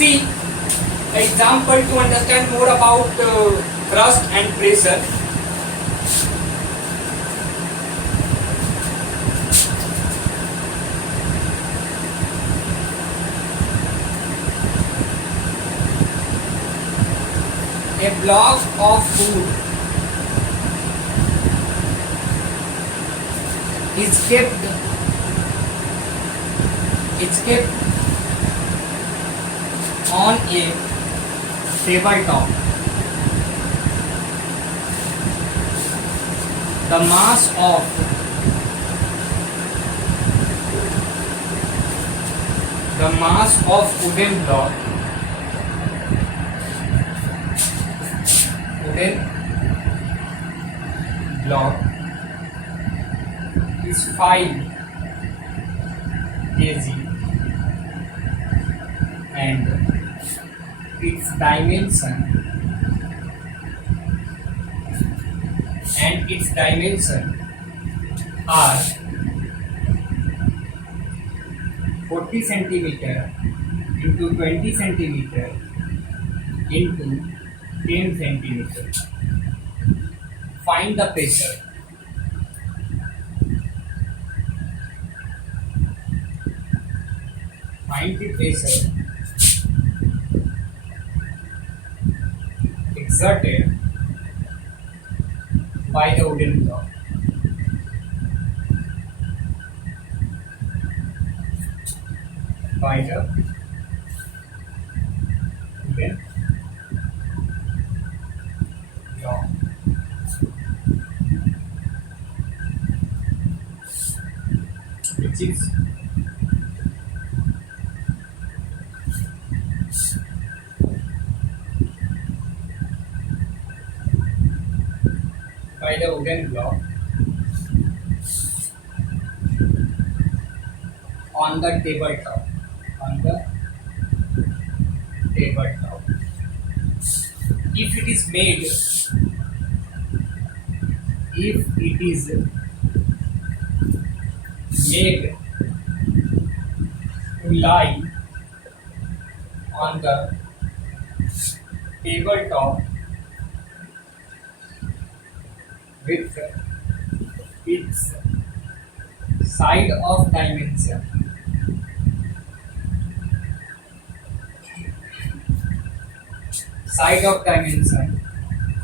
see the example to understand more about thrust and pressure. A block of food is kept on a tabletop. The mass of wooden block is 5 kg and its dimension are 40 centimeter into 20 centimeter into 10 centimeter. Find the pressure. Find the pressure exerted by the wooden block. By the wooden block. Which is by the wooden block on the tabletop. If it is made to lie on the tabletop with its side of dimension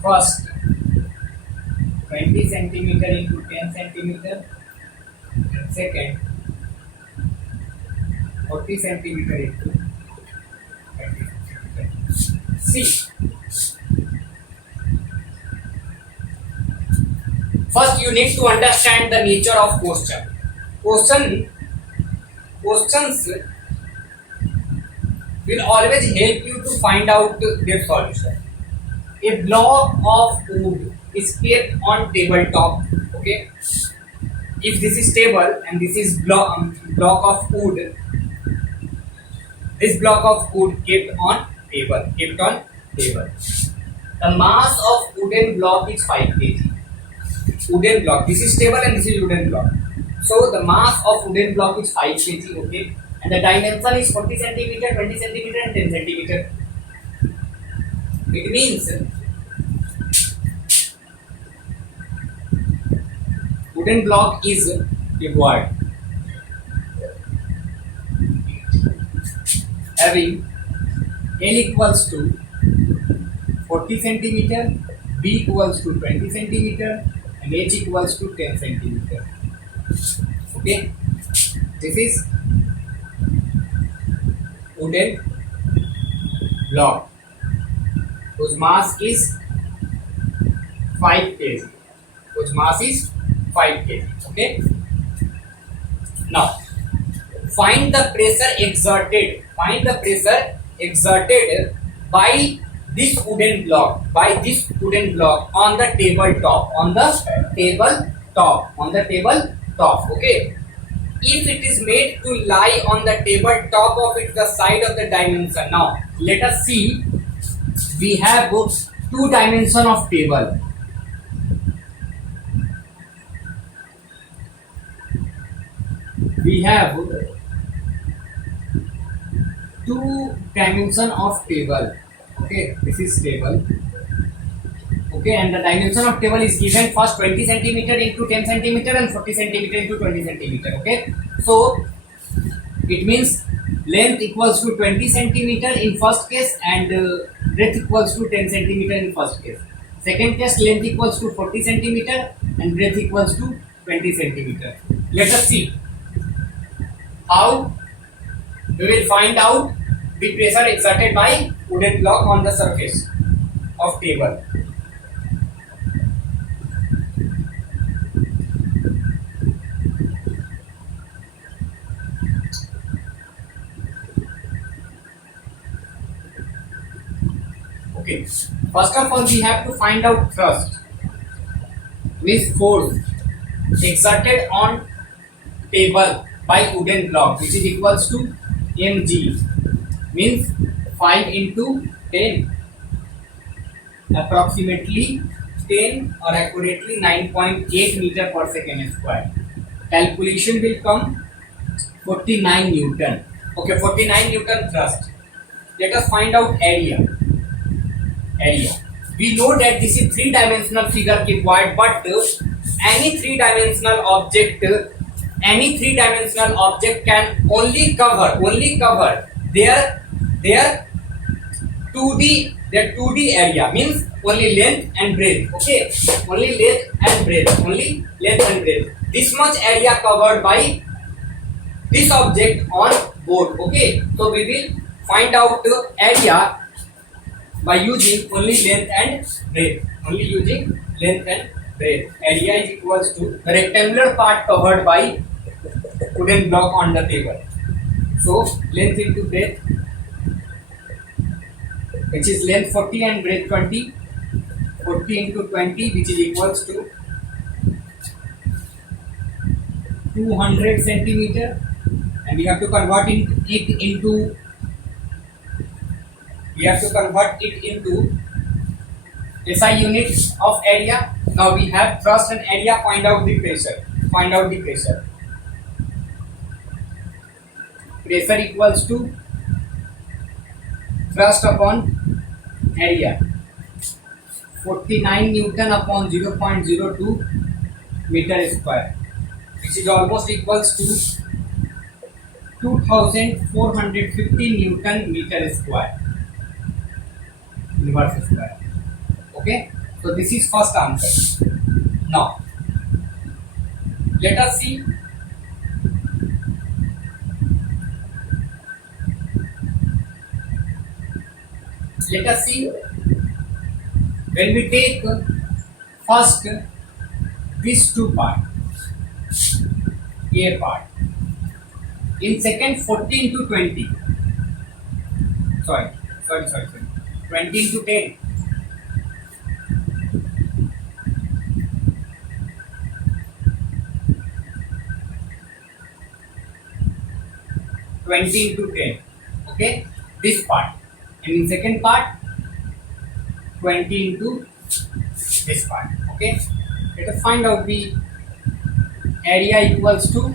first 20 centimeter into 10 centimeter and second 40 centimeter into 20 centimeter. See, first you need to understand the nature of question. Questions will always help you to find out their solution. A block of wood is kept on tabletop. Okay, if this is table and this is block of wood, this block of wood kept on table. The mass of wooden block is 5 kg. Wooden block, this is table and this is wooden block. So the mass of wooden block is 5 kg. Okay, and the dimension is 40 centimeter, 20 centimeter and 10 centimeter. It means wooden block is a word having L equals to 40 centimeter, B equals to 20 centimeter and H equals to 10 centimeter. Okay, this is wooden block whose mass is 5 kg. Okay, now find the pressure exerted by this wooden block on the tabletop. Okay, if it is made to lie on the tabletop of it, the side of the dimension. Now let us see, we have 2 dimension of table. We have two dimension of table. Okay, this is table. Okay, and the dimension of table is given first 20 centimeter into 10 centimeter and 40 centimeter into 20 centimeter. Okay, so it means length equals to 20 centimeter in first case and breadth equals to 10 centimeter in first case. Second case, length equals to 40 centimeter and breadth equals to 20 centimeter. Let us see how we will find out the pressure exerted by wooden block on the surface of table. Okay, first of all we have to find out thrust, means force exerted on table by wooden block, which is equals to mg, means 5 into 10, approximately 10 or accurately 9.8 meter per second square. Calculation will come 49 Newton. Okay, 49 Newton thrust. Let us find out area. We know that this is three-dimensional figure required, but any three-dimensional object can only cover their 2D area, means only length and breadth. Okay, only length and breadth. This much area covered by this object on board. Okay, so we will find out the area by using only length and breadth. Area is equals to the rectangular part covered by wooden block on the table. So length into breadth, which is length 40 and breadth 20. 40 into 20, which is equals to 200 centimeter, and we have to convert it into SI units of area. Now we have thrust and area. Find out the pressure. Pressure equals to thrust upon area. 49 Newton upon 0.02 meter square, which is almost equals to 2450 Newton meter square. Inverse square. Okay, so this is first answer. Now let us see when we take first these two parts, A part, in second 14 to 20, sorry 20 into 10, okay, this part, and in second part 20 into this part. Okay, let us find out the area equals to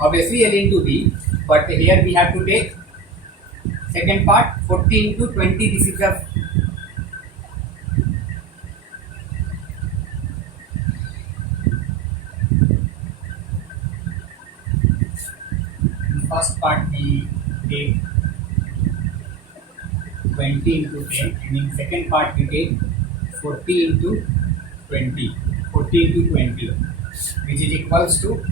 obviously L into B, but here we have to take second part 40 into 20. This is the first part, we take 20 into 10, and in second part we take 40 into 20, which is equals to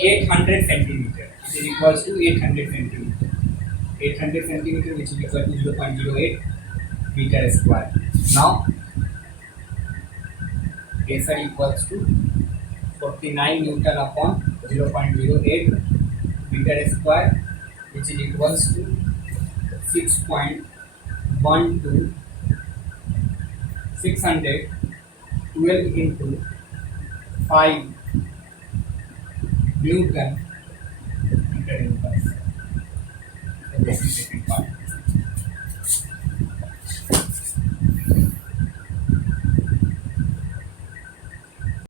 800 centimeter. 800 centimeter, which is equal to 0.08 meter square. Now pressure equals to 49 Newton upon 0.08 meter square, which is equals to 6.12 612 into 5 Newton meter inverse. So this is the second part.